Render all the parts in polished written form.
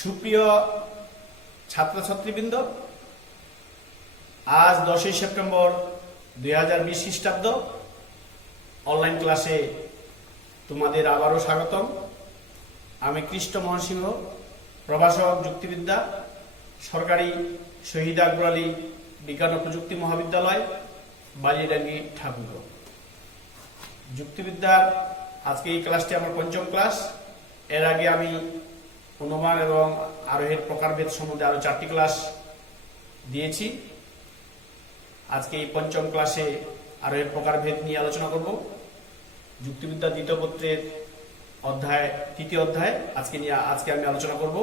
সুপ্রিয় ছাত্রছাত্রীবৃন্দ, আজ 10ই সেপ্টেম্বর 2020 খ্রিস্টাব্দ অনলাইন ক্লাসে তোমাদের আবারও স্বাগতম। আমি কৃষ্ণমোহন সিংহ, প্রভাষক যুক্তিবিদ্যা, সরকারি শহীদ আকবর আলী বিজ্ঞান ও প্রযুক্তি মহাবিদ্যালয়, বালিয়াডাঙ্গি, ঠাকুরগাঁও। যুক্তিবিদ্যার আজকে এই ক্লাসটি আমার পঞ্চম ক্লাস। এর আগে আমি অনুমান এবং আরোহের প্রকারভেদ সম্বন্ধে আরো 4টি ক্লাস দিয়েছি। আজকে এই পঞ্চম ক্লাসে আরোহের প্রকারভেদ নিয়ে আলোচনা করব। যুক্তিবিদ্যা দ্বিতীয় পত্রের তৃতীয় অধ্যায় আজকে আমি আলোচনা করব।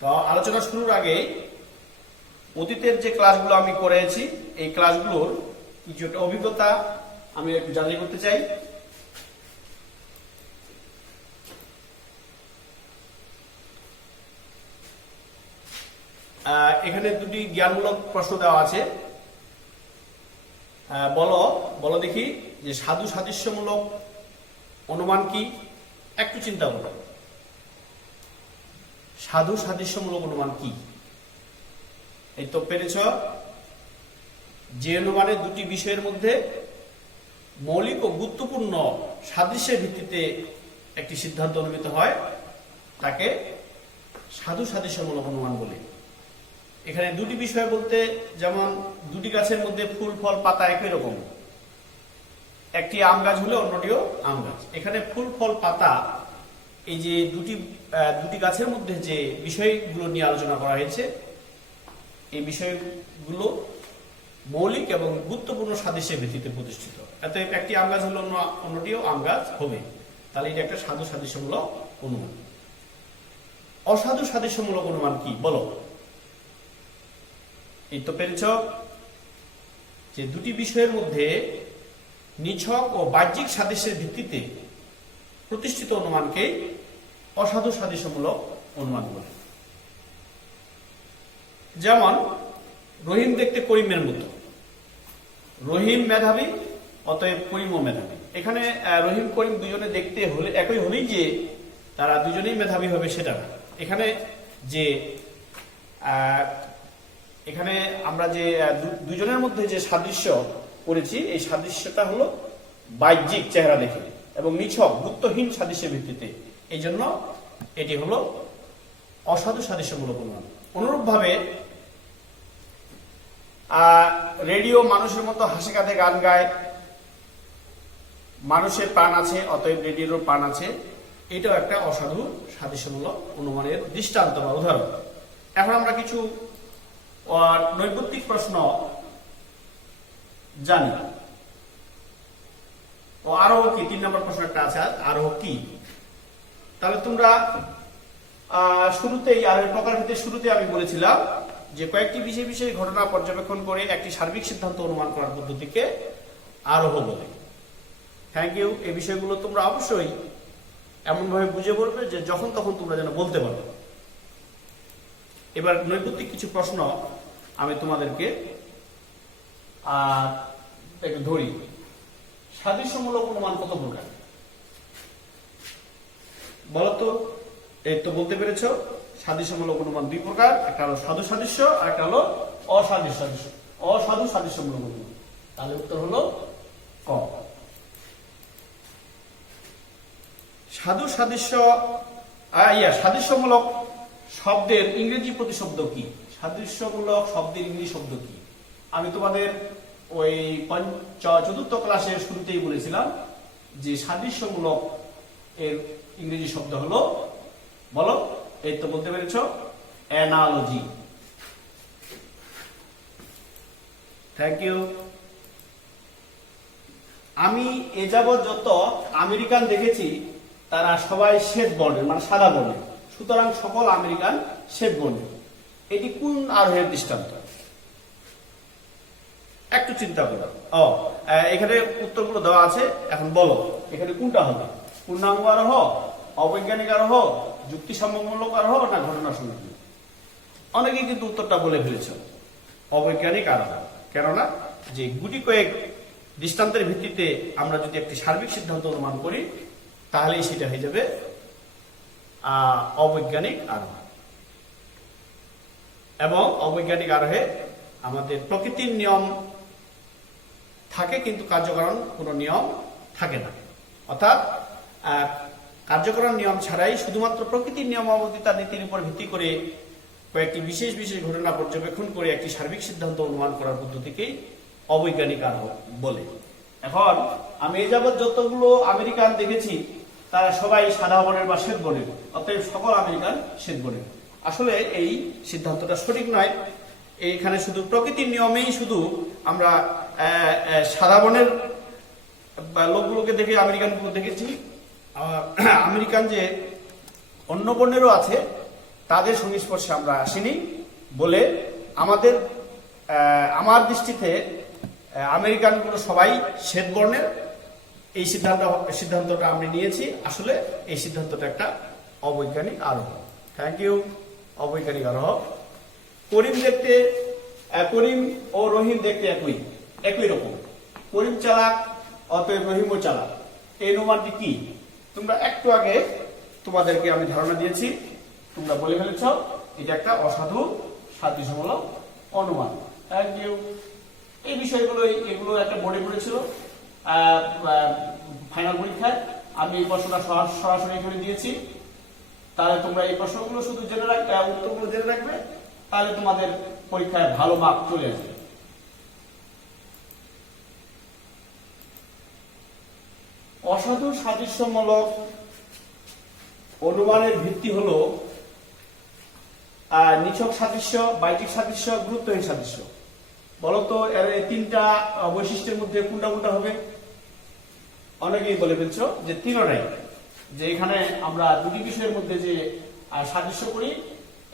তো আলোচনা শুরুর আগে অতীতের যে ক্লাসগুলো আমি করেছি, এই ক্লাসগুলোর কিছু একটা অভিজ্ঞতা আমি একটু যাচাই করতে চাই। এখানে দুটি জ্ঞানমূলক প্রশ্ন দেওয়া আছে। বলো দেখি যে সাধু সাদৃশ্যমূলক অনুমান কি? একটু চিন্তা করো, সাধু সাদৃশ্যমূলক অনুমান কি? এই তো পেরেছ। যে অনুমানের দুটি বিষয়ের মধ্যে মৌলিক ও গুরুত্বপূর্ণ সাদৃশ্যের ভিত্তিতে একটি সিদ্ধান্ত অনুমিত হয় তাকে সাধু সাদৃশ্যমূলক অনুমান বলে। এখানে দুটি বিষয় বলতে, যেমন দুটি গাছের মধ্যে ফুল ফল পাতা একই রকম, একটি আম গাছ হলে অন্যটিও আম গাছ। এখানে ফুল ফল পাতা, এই যে দুটি গাছের মধ্যে যে বিষয়গুলো নিয়ে আলোচনা করা হয়েছে, এই বিষয়গুলো মৌলিক এবং গুরুত্বপূর্ণ সাদৃশ্যের ভিত্তিতে প্রতিষ্ঠিত। এতে একটি আম গাছ হলে অন্যটিও আম গাছ হবে, তাহলে এটা একটা সাধু সাদৃশ্যমূলক অনুমান। অসাধু সাদৃশ্যমূলক অনুমান কি বলো? এই তো পেরেছ যে দুটি বিষয়ের মধ্যে নিছক ও বাহ্যিক সাদৃশ্যের ভিত্তিতে প্রতিষ্ঠিত অনুমানকে অসাধু সাদৃশ্যমূলক অনুমান বলে। যেমন রহিম দেখতে করিমের মতো। রহিম মেধাবী, অতএব করিমও মেধাবী। এখানে রহিম করিম দুজনে দেখতে হলে একই হলেই যে তারা দুজনেই মেধাবী হবে সেটা না। এখানে আমরা যে দুজনের মধ্যে যে সাদৃশ্য করেছি, এই সাদৃশ্যটা হলো বাহ্যিক চেহারা দেখে এবং নিছক গুরুত্বহীন সাদৃশ্যের ভিত্তিতে। এই জন্য এটি হলো অসাধু সাদৃশ্যমূলক অনুমান। অনুরূপভাবে রেডিও মানুষের মতো হাসি কাঁধে গান গায়, মানুষের প্রাণ আছে, অতএব রেডিওর প্রাণ আছে। এটাও একটা অসাধু সাদৃশ্যমূলক অনুমানের দৃষ্টান্ত বা উদাহরণ। এখন আমরা কিছু নৈর্ব্যক্তিক প্রশ্ন জানি। ও আরোহ কি? 3 নম্বর প্রশ্ন একটা আছে, আরোহ কি? তাহলে তোমরা শুরুতেই প্রকারভেদের শুরুতে আমি বলেছিলাম যে কয়েকটি বিশেষ বিশেষ ঘটনা পর্যবেক্ষণ করে একটি সার্বিক সিদ্ধান্ত অনুমান করার পদ্ধতিকে আরোহ বলে। Thank you. এই বিষয়গুলো তোমরা অবশ্যই এমন ভাবে বুঝে পড়বে যে যখন তখন তোমরা যেন বলতে পারো। এবার নৈর্ব্যক্তিক কিছু প্রশ্ন আমি তোমাদেরকে একটু ধরি। সাদৃশ্যমূলক অনুমান কত প্রকার বলতো? এই তো বলতে পেরেছ। সাদৃশ্যমূলক অনুমান 2 প্রকার, একটা হলো সাধু সাদৃশ্য আর একটা হলো অসাধু সাদৃশ্যমূলক অনুমান। তাহলে উত্তর হলো ক। সাদৃশ্যমূলক শব্দের ইংরেজি প্রতিশব্দ কি? সাদৃশ্যমূলক শব্দের ইংরেজি শব্দ কি? আমি তোমাদের ওই 4th ক্লাসের শুরুতেই বলেছিলাম যে সাদৃশ্যমূলক এর ইংরেজি শব্দ হলো, বলো। এই তো বলতে পেরেছ, অ্যানালজি। Thank you. আমি এ যাবৎ যত আমেরিকান দেখেছি তারা সবাই শ্বেত বর্ণের, মানে সাদা বর্ণের, সুতরাং সকল আমেরিকান শ্বেত বর্ণের। এটি কোন আরোহের দৃষ্টান্ত? একটু চিন্তা করো। এখানে উত্তরগুলো দেওয়া আছে, এখন বলো এখানে কোনটা হবে? পূর্ণাঙ্গ আরোহ, অবৈজ্ঞানিক আরোহ, যুক্তিসম্মতমূলক আরোহ না ঘটনা সংগঠন? অনেকেই কিন্তু উত্তরটা বলে ফেলেছ, অবৈজ্ঞানিক আরোহ। কেননা যে গুটি কয়েক দৃষ্টান্তের ভিত্তিতে আমরা যদি একটি সার্বিক সিদ্ধান্ত অনুমান করি, তাহলেই সেটা হয়ে যাবে অবৈজ্ঞানিক আরোহ। এবং অবৈজ্ঞানিক আরোহে আমাদের প্রকৃতির নিয়ম থাকে, কিন্তু কার্যকরণ কোনো নিয়ম থাকে না। অর্থাৎ কার্যকরণ নিয়ম ছাড়াই শুধুমাত্র প্রকৃতির নিয়মাবর্তিতার নীতির উপর ভিত্তি করে কয়েকটি বিশেষ বিশেষ ঘটনা পর্যবেক্ষণ করে একটি সার্বিক সিদ্ধান্ত অনুমান করার পদ্ধতিকেই অবৈজ্ঞানিক আরোহ বলে। এখন আমি এই যাবৎ যতগুলো আমেরিকান দেখেছি, তারা সবাই সাদা বর্ণের বা শ্বেত বর্ণের, অতএব সকল আমেরিকান শ্বেত বর্ণের। আসলে এই সিদ্ধান্তটা সঠিক নয়। এইখানে শুধু প্রকৃতির নিয়মেই শুধু আমরা সাদা বর্ণের লোকগুলোকে দেখে আমেরিকানগুলো দেখেছি, আমেরিকান যে অন্য বর্ণেরও আছে তাদের সংস্পর্শে আমরা আসিনি বলে আমার দৃষ্টিতে আমেরিকানগুলো সবাই শ্বেত বর্ণের। এই সিদ্ধান্তটা আমি নিয়েছি। আসলে এই সিদ্ধান্তটা একটা অবৈজ্ঞানিক আরোহ। Thank you. অবৈজ্ঞানিক আরোহ। করিম ও রহিম দেখতে একই রকম। করিম চালাক, অতএব রহিমও চালাক। এই অনুমানটি কি? তোমরা একটু আগে তোমাদেরকে আমি ধারণা দিয়েছি, তোমরা বলে ফেলেছ এটা একটা অসাধু সাদৃশ্যমূলক অনুমান। Thank you. এই এগুলো একটা বোর্ডে পড়েছিল ফাইনাল পরীক্ষায়। আমি এই প্রশ্নটা সরাসরি করে দিয়েছি। তাহলে তোমরা এই প্রশ্নগুলো শুধু জেনে রাখবে, উত্তরগুলো জেনে রাখবে, তাহলে তোমাদের পরীক্ষায় ভালো মার্ক চলে আসবে। অসাধু সাদৃশ্যমূলক অনুমানের ভিত্তি হলো নিছক সাদৃশ্য, বাহ্যিক সাদৃশ্য, গুরুত্বহীন সাদৃশ্য। বলতো এর তিনটা বৈশিষ্ট্যের মধ্যে কোনটা হবে? অনেকেই বলে ফেলছো যে তিনটাই, যে এখানে আমরা দুটি বিষয়ের মধ্যে যে সাদৃশ্য করি,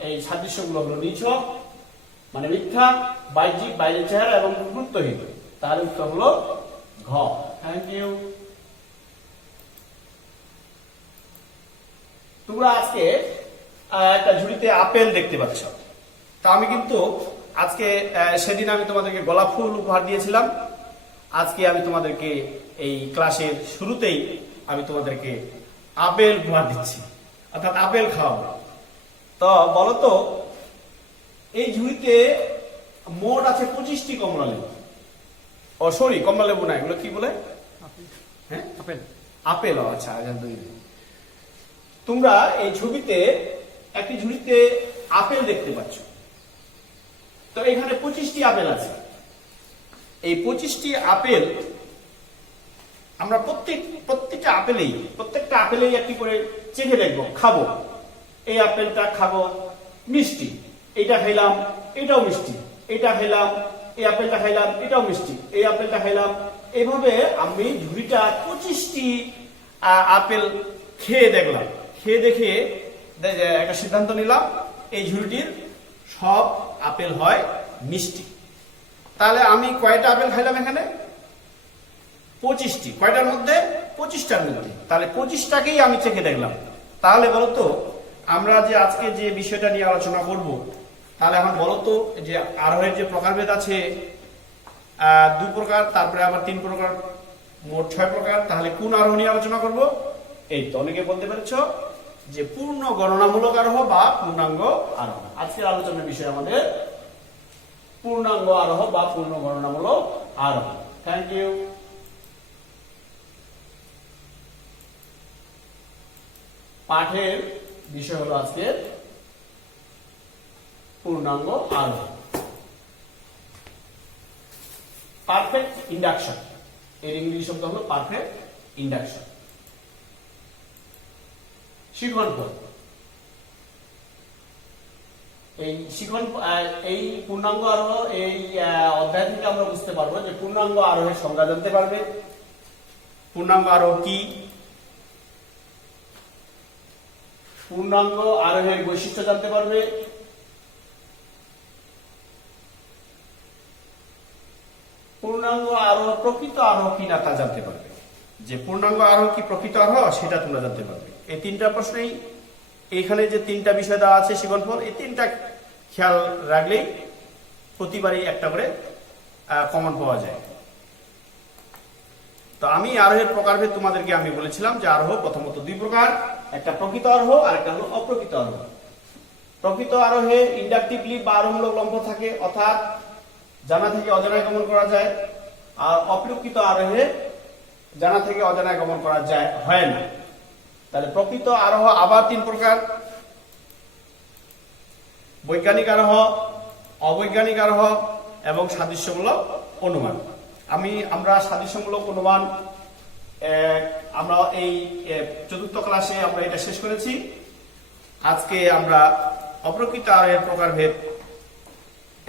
এই সাদৃশ্যগুলো হলো নিছক মানে মিথ্যা, বাহ্যিক বাইরের চেহারা এবং গুরুত্বহীন। তার উত্তর হলো ঘ। Thank you. তোমরা আজকে একটা ঝুড়িতে আপেল দেখতে পাচ্ছ। তা আমি কিন্তু আজকে সেদিন আমি তোমাদেরকে গোলাপ ফুল উপহার দিয়েছিলাম। আজকে আমি তোমাদেরকে এই ক্লাসের শুরুতেই আমি তোমাদেরকে আপেল উপহার দিচ্ছি, অর্থাৎ আপেল খাওয়াবো। তো বলতো এই ঝুড়িতে মোট আছে 25টি কমলা লেবু। কমলা লেবু না, এগুলো কি বলে? হ্যাঁ, আপেল। আচ্ছা, তোমরা এই ছবিতে একটি ঝুড়িতে আপেল দেখতে পাচ্ছ। তো এখানে 25টি আপেল আছে। এই 25টি আপেল আমরা প্রত্যেকটা আপেলেই একটি করে চেখে দেখবো, খাবো। এই আপেলটা খাবো, মিষ্টি। এটা খাইলাম, এটাও মিষ্টি। এটা খাইলাম, এই আপেলটা খাইলাম, এটাও মিষ্টি। এই আপেলটা খাইলাম। এইভাবে আমি ঝুড়িটা 25টি আপেল খেয়ে দেখলাম। খেয়ে দেখে একটা সিদ্ধান্ত নিলাম, এই ঝুড়িটির সব আপেল হয় মিষ্টি। তাহলে আমি কয়টা আপেল খাইলাম এখানে? 25টি। কয়টার মধ্যে? 25টার মধ্যে। তাহলে 25টাকেই আমি চেখে দেখলাম। তাহলে বলতো আমরা যে আজকে যে বিষয়টা নিয়ে আলোচনা করব, তাহলে এখন বলতো যে আরোহের যে প্রকারভেদ আছে 2 প্রকার, তারপরে আবার 3 প্রকার, মোট 6 প্রকার। তাহলে কোন আরোহ নিয়ে আলোচনা করব? এই তো অনেকে বলতে পেরেছ যে পূর্ণ গণনামূলক আরোহ বা পূর্ণাঙ্গ আরোহ। আজকের আলোচনার বিষয় আমাদের পূর্ণাঙ্গ আরোহ বা পূর্ণ গণনামূলক আরোহ। Thank you. পাঠের বিষয় হলো আজকের পূর্ণাঙ্গ আরোহ। পারফেক্ট ইন্ডাকশন, এর ইংরেজি শব্দ হলো পারফেক্ট ইন্ডাকশন। শিখনপদ। এই পূর্ণাঙ্গ আরোহ এই অধ্যায় থেকে আমরা বুঝতে পারবো যে পূর্ণাঙ্গ আরোহের সংজ্ঞা জানতে পারবে, পূর্ণাঙ্গ আরোহ কি, পূর্ণাঙ্গ আরোহের বৈশিষ্ট্য জানতে পারবে, পূর্ণাঙ্গ আরোহ প্রকৃত আরোহ কি না তা জানতে পারবে। যে পূর্ণাঙ্গ আরোহ কি প্রকৃত আরোহ সেটা তোমরা জানতে পারবে। এই 3টা প্রশ্নেই এইখানে যে 3টা বিষয় দেওয়া আছে শিখনফল, এই খেয়াল রাখলেই প্রতিবারই একটা করে কমন পাওয়া যায়। তো আমি আরোহের প্রকারভেদ তোমাদেরকে আমি বলেছিলাম যে আরোহ প্রথমত দুই প্রকার, একটা প্রকৃত আরোহ আর একটা হলো অপ্রকৃত আরোহ। প্রকৃত আরোহে ইন্ডাকটিভ লিপ বা আরোহমূলক লম্ব থাকে, অর্থাৎ জানা থেকে অজানায় গমন করা যায়। আর অপ্রকৃত আরোহে জানা থেকে অজানায় গমন করা যায় হয় না। তাহলে প্রকৃত আরোহ আবার তিন প্রকার: বৈজ্ঞানিক আরোহ, অবৈজ্ঞানিক আরোহ এবং সাদৃশ্যমূলক অনুমান। আমরা সাদৃশ্যমূলক অনুমান আমরা এই চতুর্থ ক্লাসে আমরা এটা শেষ করেছি। আজকে আমরা অপ্রকৃত আরোহের প্রকারভেদ,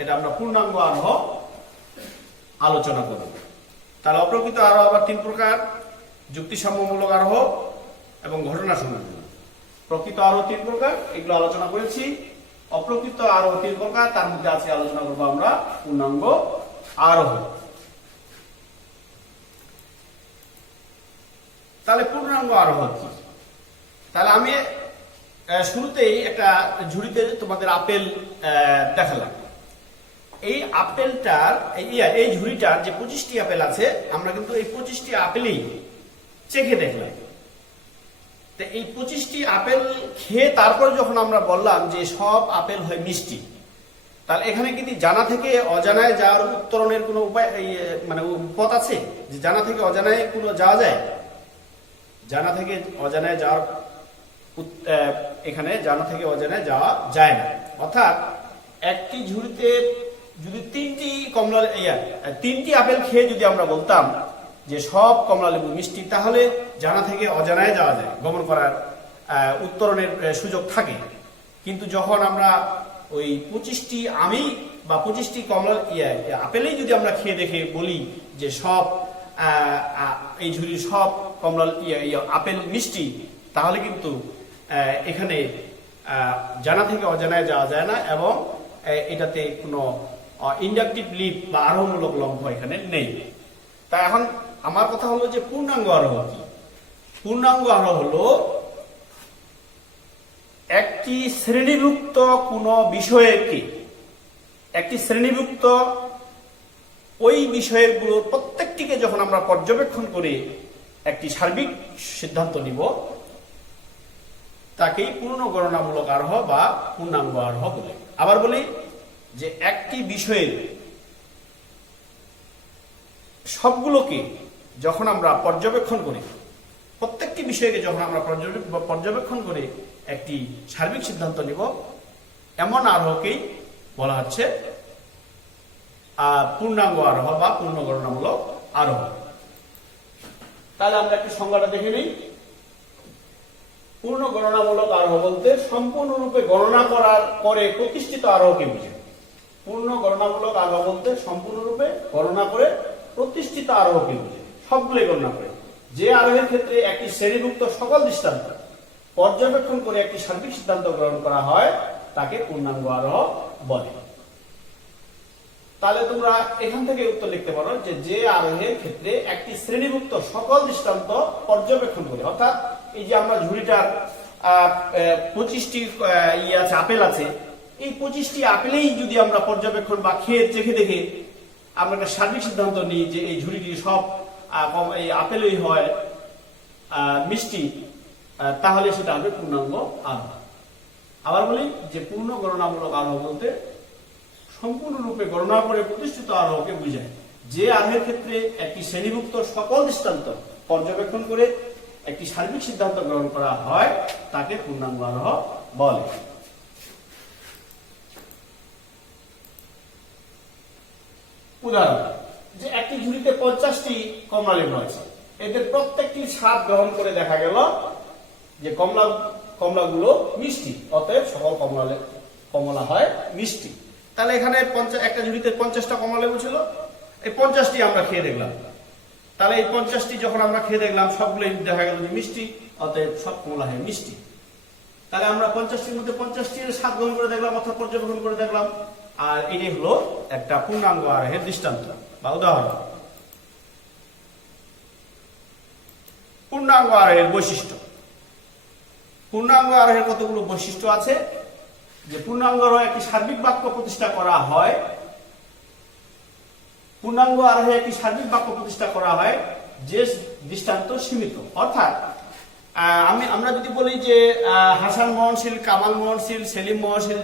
এটা আমরা পূর্ণাঙ্গ আরোহ আলোচনা করব। তাহলে অপ্রকৃত আরোহ আবার তিন প্রকার: যুক্তিসাম্যমূলক আরোহ এবং ঘটনাসমূলক। প্রকৃত আরোহ তিন প্রকার, এগুলো আলোচনা করেছি। অপ্রকৃত আরোহ তিন প্রকার, তার মধ্যে আজকে আলোচনা করবো আমরা পূর্ণাঙ্গ আরোহ। তাহলে পূর্ণাঙ্গ আরোহ কি? তাহলে আমি শুরুতেই একটা ঝুড়িতে তোমাদের আপেল দেখালাম। এই আপেলটার এই ঝুড়িটার যে 25টি আপেল আছে, আমরা কিন্তু এই 25টি আপেলই চেখে দেখলাম। তো এই 25টি আপেল খেয়ে তারপর যখন আমরা বললাম যে সব আপেল হয় মিষ্টি, তাহলে এখানে কিন্তু জানা থেকে অজানায় যাওয়ার উত্তরণের কোনো উপায় মানে পথ আছে যে জানা থেকে অজানায় কোনো যাওয়া যায়? জানা থেকে অজানায় যাওয়ার এখানে জানা থেকে অজানায় যাওয়া যায় না। অর্থাৎ একটি ঝুড়িতে যদি তিনটি আপেল খেয়ে যদি আমরা বলতাম যে সব কমলা লেবু মিষ্টি, তাহলে জানা থেকে অজানায় যাওয়া যায়, গমন করার উত্তরণের সুযোগ থাকে। কিন্তু যখন আমরা ওই 25টি আমি বা 25টি কমলা আপেলেই যদি আমরা খেয়ে দেখে বলি যে সব এই ঝুড়ির সব কমলা আপেল মিষ্টি, তাহলে কিন্তু এখানে জানা থেকে অজানায় যাওয়া যায় না এবং এটাতে কোনো ইন্ডাকটিভ লিপ বা আরোহমূলক লম্ব এখানে নেই। তা এখন আমার কথা হলো যে পূর্ণাঙ্গ আরোহ কি? পূর্ণাঙ্গ আরোহ হলো একটি শ্রেণীভুক্ত কোনো বিষয়কে, একটি শ্রেণীভুক্ত ওই বিষয়ের গুলোর প্রত্যেকটিকে যখন আমরা পর্যবেক্ষণ করে একটি সার্বিক সিদ্ধান্ত নিব, তাকেই পূর্ণ গণনামূলক আরোহ বা পূর্ণাঙ্গ আরোহ বলে। আবার বলি যে একটি বিষয়ের সবগুলোকে যখন আমরা পর্যবেক্ষণ করি, প্রত্যেকটি বিষয়কে যখন আমরা পর্যবেক্ষণ করে একটি সার্বিক সিদ্ধান্ত নিব, এমন আরোহকেই বলা হচ্ছে পূর্ণাঙ্গ আরোহ বা পূর্ণ গণনামূলক আরোহ। তাহলে আমরা একটি সংজ্ঞাটা দেখে নিই। পূর্ণ গণনামূলক আরোহ বলতে সম্পূর্ণরূপে গণনা করার পরে প্রতিষ্ঠিত আরোহকে বুঝে। পূর্ণ গণনামূলক আরোহ বলতে সম্পূর্ণরূপে গণনা করে প্রতিষ্ঠিত আরোহকে বুঝে, সবগুলোই গণনা করে। যে আরোহের ক্ষেত্রে একটি শ্রেণীভুক্ত সকল দৃষ্টান্ত পর্যবেক্ষণ করে একটি সার্বিক সিদ্ধান্ত গ্রহণ করা হয়, তাকে পূর্ণাঙ্গ আরোহ বলে। তাহলে তোমরা এখান থেকে উত্তর লিখতে পারো যে যে আরোহের ক্ষেত্রে একটি শ্রেণীভুক্ত সকল দৃষ্টান্ত পর্যবেক্ষণ করে, অর্থাৎ এই যে আমরা ঝুড়িটার 25টি আপেল আছে, এই 25টি আপেলেই যদি আমরা পর্যবেক্ষণ বা খেয়ে চেখে দেখে আমরা একটা সার্বিক সিদ্ধান্ত নিই যে এই ঝুড়িটি সব এই আপেলই হয় মিষ্টি, তাহলে সেটা হবে পূর্ণাঙ্গ আরোহ। আবার বলি যে পূর্ণ গণনামূলক আরোহ বলতে সম্পূর্ণরূপে গণনা করে প্রতিষ্ঠিত আরোহকে বুঝায়। যে আরোহের ক্ষেত্রে একটি শ্রেণীভুক্ত সকল দৃষ্টান্ত পর্যবেক্ষণ করে একটি সার্বিক সিদ্ধান্ত গ্রহণ করা হয়, তাকে পূর্ণাঙ্গ আরোহ বলে। উদাহরণ, যে একটি ঝুড়িতে 50টি কমলা লেবু আছে, এদের প্রত্যেকটি স্বাদ গ্রহণ করে দেখা গেল যে কমলাগুলো মিষ্টি, অতএব সকল কমলা হয় মিষ্টি। তাহলে এখানে একটা ঝুড়িতে 50টা কমলা লেবু ছিল, এই 50টি আমরা খেয়ে দেখলাম। তাহলে এই 50টি যখন আমরা খেয়ে দেখলাম, সবগুলোই দেখা গেল যে মিষ্টি, অতএব সব কমলা হয় মিষ্টি। তাহলে আমরা 50টির মধ্যে 50টির স্বাদ গ্রহণ করে দেখলাম, অর্থাৎ পর্যবেক্ষণ করে দেখলাম। আর এটাই হলো একটা পূর্ণাঙ্গ আরোহের দৃষ্টান্ত বা উদাহরণ। পূর্ণাঙ্গ আরোহের বৈশিষ্ট্য। পূর্ণাঙ্গ আরোহের কতগুলো বৈশিষ্ট্য আছে? যে পূর্ণাঙ্গ আরোহে একটি সার্বিক বাক্য প্রতিষ্ঠা করা হয়, পূর্ণাঙ্গ আরোহে একটি সার্বিক বাক্য প্রতিষ্ঠা করা হয় যে দৃষ্টান্ত সীমিত। অর্থাৎ আমরা যদি বলি যে হাসান মরণশীল, কামাল মরণশীল, সেলিম মরণশীল,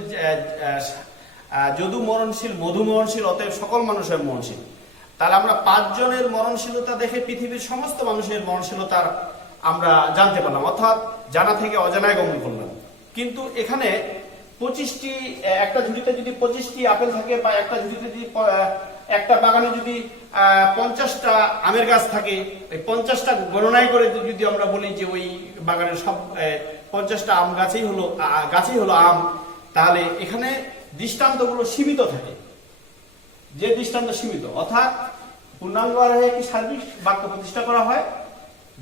যদু মরণশীল, মধু মরণশীল, অতএব সকল মানুষের মরণশীল, তাহলে আমরা 5 জনের মরণশীলতা দেখে পৃথিবীর সমস্ত মানুষের মরণশীলতার আমরা জানতে পারলাম, অর্থাৎ জানা থেকে অজানায় গমন করলাম। কিন্তু এখানে 25টি, একটা ঝুড়িতে যদি 25টি আপেল থাকে, বা একটা ঝুড়িতে যদি একটা বাগানে যদি 50টা আমের গাছ থাকে, ওই 50টা গণনায় করে যদি আমরা বলি যে ওই বাগানের সব 50টা আম গাছেই হলো আম, তাহলে এখানে দৃষ্টান্তগুলো সীমিত থাকে, যে দৃষ্টান্ত সীমিত। অর্থাৎ পূর্ণাঙ্গ আরোহে একটি সার্বিক বাক্য প্রতিষ্ঠা করা হয়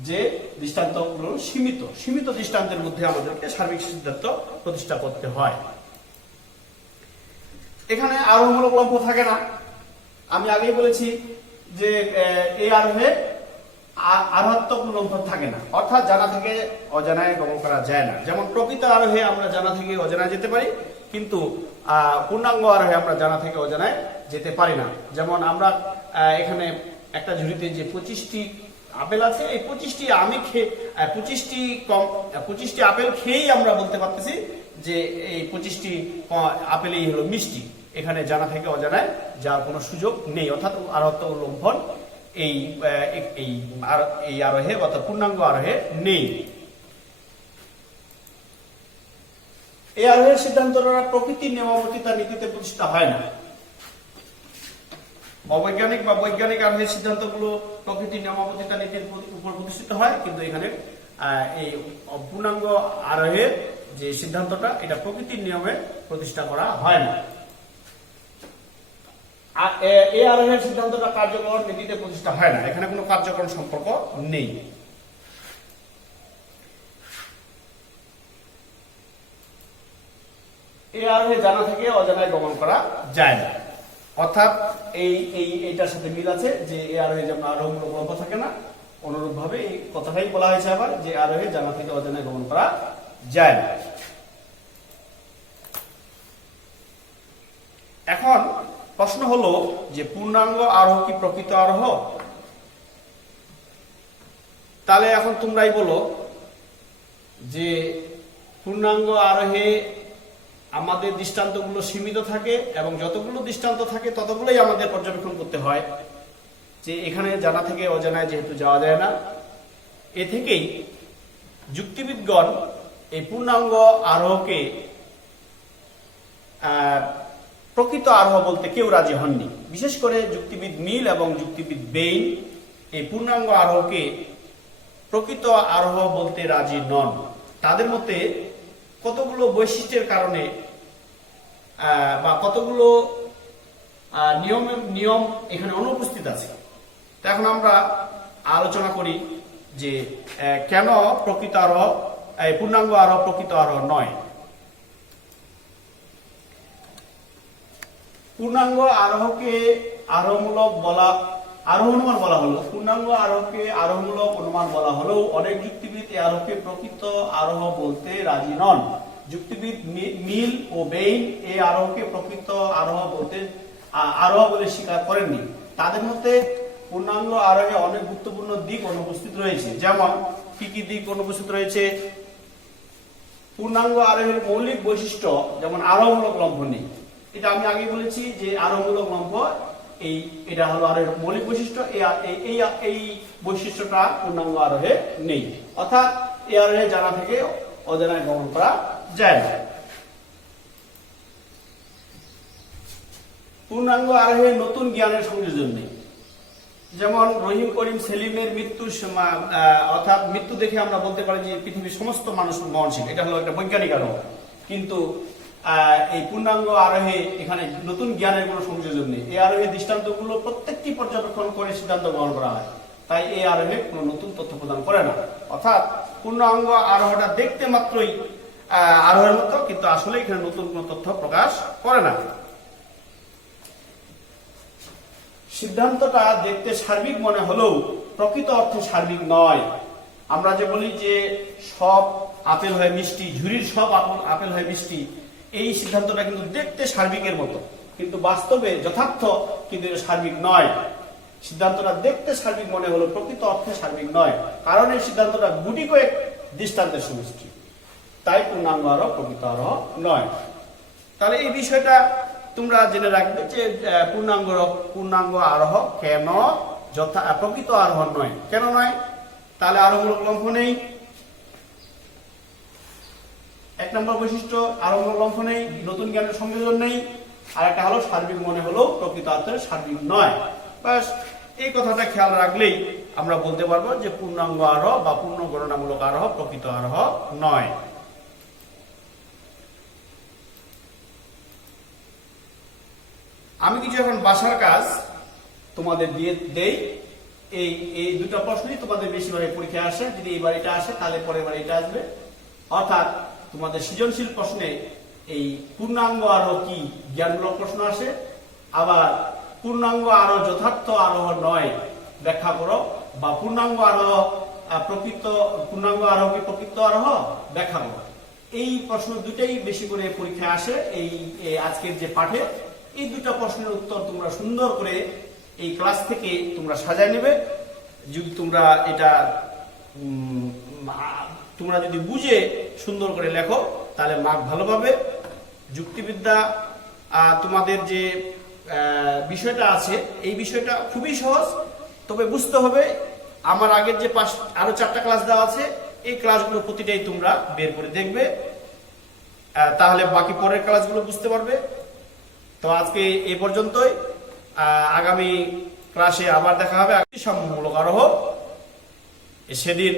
যে দৃষ্টান্তগুলো সীমিত। সীমিত দৃষ্টান্তের মধ্যে আমাদেরকে সার্বিক সিদ্ধান্ত প্রতিষ্ঠা করতে হয়। এখানে আরোহমূলক লম্ফ থাকে না। আমি আগেই বলেছি যে এই আরোহে আরোহাত্মক লম্ফ থাকে না, অর্থাৎ জানা থেকে অজানায় গমন করা যায় না। যেমন প্রকৃত আরোহে আমরা জানা থেকে অজানায় যেতে পারি, কিন্তু পূর্ণাঙ্গ আরোহে আমরা জানা থেকে অজানায় যেতে পারি না। যেমন আমরা এখানে একটা ঝুড়িতে যে 25টি আপেল আছে, এই 25টি আমি খেয়ে 25টি আপেল খেয়েই আমরা বলতে পারতেছি যে এই 25টি আপেলই হলো মিষ্টি। এখানে জানা থেকে অজানায় যার কোনো সুযোগ নেই, অর্থাৎ আরোহাত্মক লম্ফন এই আরোহে অর্থাৎ পূর্ণাঙ্গ আরোহে নেই। এই আরোহের সিদ্ধান্তটা প্রকৃতির নিয়মাবর্তিতা নীতিতে প্রতিষ্ঠা হয় না। অবৈজ্ঞানিক বা বৈজ্ঞানিক আরোহের সিদ্ধান্তগুলো প্রকৃতির নিয়মাবর্তিতা নীতির উপর প্রতিষ্ঠিত হয়, কিন্তু এখানে এই পূর্ণাঙ্গ আরোহের যে সিদ্ধান্তটা, এটা প্রকৃতির নিয়মে প্রতিষ্ঠা করা হয় না। এই আরোহের সিদ্ধান্তটা কার্যকর নীতিতে প্রতিষ্ঠা হয় না, এখানে কোনো কার্যকর সম্পর্ক নেই। এই আরোহে জানা থেকে অজানায় গমন করা যায় না, অর্থাৎ এইটার সাথে মিল আছে যে এই আরোহে যেমন আরোহমূলক লম্ফ থাকে না, অনুরূপ ভাবে এই কথাটাই বলা হয়েছে আবার যে আরোহে জানা থেকে অজানায় গমন করা যায় না। এখন প্রশ্ন হলো যে পূর্ণাঙ্গ আরোহ কি প্রকৃত আরোহ? তাহলে এখন তোমরাই বলো যে পূর্ণাঙ্গ আরোহে আমাদের দৃষ্টান্তগুলো সীমিত থাকে, এবং যতগুলো দৃষ্টান্ত থাকে ততগুলোই আমাদের পর্যবেক্ষণ করতে হয়, যে এখানে জানা থেকে অজানায় যেহেতু যাওয়া যায় না। এ থেকেই যুক্তিবিদগণ এই পূর্ণাঙ্গ আরোহকে প্রকৃত আরোহ বলতে কেউ রাজি হননি। বিশেষ করে যুক্তিবিদ মিল এবং যুক্তিবিদ বেইন এই পূর্ণাঙ্গ আরোহকে প্রকৃত আরোহ বলতে রাজি নন। তাদের মতে কতগুলো বৈশিষ্ট্যের কারণে বা কতগুলো নিয়ম এখানে অনুপস্থিত আছে। তো এখন আমরা আলোচনা করি যে কেন প্রকৃত আরোহ পূর্ণাঙ্গ আরোহ প্রকৃত আরোহ নয়। পূর্ণাঙ্গ আরোহকে আরোহমূলক আরোহ অনুমান বলা হলো, পূর্ণাঙ্গ আরোহকে আরোহমূলক অনুমান বলা হলেও অনেক যুক্তিবিদ এই আরোহকে প্রকৃত আরোহ বলতে রাজি নন। যুক্তিবিদ মিল ও বেইন এই আরোহকে প্রকৃত আরোহ বলে স্বীকার করেননি। তাদের মতে পূর্ণাঙ্গ আরোহে অনেক গুরুত্বপূর্ণ দিক অনুপস্থিত রয়েছে। যেমন কি কি দিক অনুপস্থিত রয়েছে? পূর্ণাঙ্গ আরোহের মৌলিক বৈশিষ্ট্য যেমন আরোহমূলক লম্ফ নেই। এটা আমি আগে বলেছি যে আরোহমূলক লম্ফ এটা হলো আরোহের মৌলিক বৈশিষ্ট্য। এই বৈশিষ্ট্যটা পূর্ণাঙ্গ আরোহে নেই, অর্থাৎ এই আরোহে জানা থেকে অজানায় গমন করা যায় না। পূর্ণাঙ্গ আরোহে নতুন জ্ঞানের সংযোজন নেই। যেমন রহিম করিম সেলিমের অর্থাৎ মৃত্যু দেখে আমরা বলতে পারি যে পৃথিবীর সমস্ত মানুষ মরণশীল, এটা হলো একটা বৈজ্ঞানিক আরোহ। কিন্তু এই পূর্ণাঙ্গ আরোহে এখানে নতুন জ্ঞানের কোনো সংযোজন নেই। এই আরোহে দৃষ্টান্তগুলো প্রত্যেকটি পর্যবেক্ষণ করে সিদ্ধান্ত গ্রহণ করা হয়, তাই এই আরোহে কোনো নতুন তথ্য প্রদান করে না। অর্থাৎ পূর্ণাঙ্গ আরোহটা দেখতে মাত্রই আরোহের মতো, কিন্তু আসলে এখানে নতুন কোনো তথ্য প্রকাশ করে না। সিদ্ধান্তটা দেখতে সার্বিক মনে হলেও প্রকৃত অর্থে সার্বিক নয়। আমরা যে বলি যে সব আপেল হয় মিষ্টি, ঝুড়ির সব আপেল হয় মিষ্টি, এই সিদ্ধান্তটা কিন্তু দেখতে সার্বিকের মতো, কিন্তু বাস্তবে যথার্থ কিন্তু এটা সার্বিক নয়। সিদ্ধান্তটা দেখতে সার্বিক মনে হলো, প্রকৃত অর্থে সার্বিক নয়, কারণ এই সিদ্ধান্তটা গুটি কয়েক দৃষ্টান্তের সমষ্টি, তাই পূর্ণাঙ্গ আরোহ প্রকৃত আরোহ নয়। তাহলে এই বিষয়টা তোমরা জেনে রাখবে যে পূর্ণাঙ্গ আরোহ কেন প্রকৃত আরোহ নয়, কেন নয়? তাহলে আরোহমূলক লম্ফ নেই, 1 নম্বর বৈশিষ্ট্য আরোহমূলক লম্ফ নেই, নতুন জ্ঞানের সংযোজন নেই, আর একটা হলো সার্বিক মনে হলো প্রকৃত অর্থে সার্বিক নয়। বাস এই কথাটা খেয়াল রাখলেই আমরা বলতে পারবো যে পূর্ণাঙ্গ আরোহ বা পূর্ণ গণনামূলক আরোহ প্রকৃত আরোহ নয়। আমি কিছু এখন বাসার কাজ তোমাদের দিয়ে দেই। এই দুটো প্রশ্নই তোমাদের বেশিরভাগ পরীক্ষায় আসে, যদি এই বাড়িটা আসে তাহলে পরের বাড়িটা আসবে। অর্থাৎ তোমাদের সৃজনশীল প্রশ্নে এই পূর্ণাঙ্গ আরোহ কি জ্ঞানমূলক প্রশ্ন আসে, আবার পূর্ণাঙ্গ আরোহ যথার্থ আরোহ নয় ব্যাখ্যা করো, বা পূর্ণাঙ্গ আরোহ পূর্ণাঙ্গ আরোহ কি প্রকৃত আরোহ ব্যাখ্যা করো। এই প্রশ্ন দুটাই বেশি করে পরীক্ষায় আসে এই আজকের যে পাঠে। এই দুটো প্রশ্নের উত্তর তোমরা সুন্দর করে এই ক্লাস থেকে তোমরা সাজায় নেবে। যদি তোমরা এটা তোমরা যদি বুঝে সুন্দর করে লেখো তাহলে মার্ক ভালো পাবে। যুক্তিবিদ্যা তোমাদের যে বিষয়টা আছে এই বিষয়টা খুবই সহজ, তবে বুঝতে হবে আমার আগের যে আরো 4টা ক্লাস দেওয়া আছে এই ক্লাসগুলো প্রতিটাই তোমরা বের করে দেখবে, তাহলে বাকি পরের ক্লাসগুলো বুঝতে পারবে। তো আজকে এই পর্যন্তই, আগামী ক্লাসে আবার দেখা হবে সম্মূলক আরোহ। সেদিন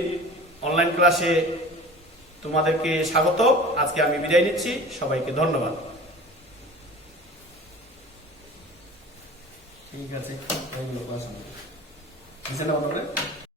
অনলাইন ক্লাসে তোমাদেরকে স্বাগত। আজকে আমি বিদায় নিচ্ছি, সবাইকে ধন্যবাদ। ঠিক আছে।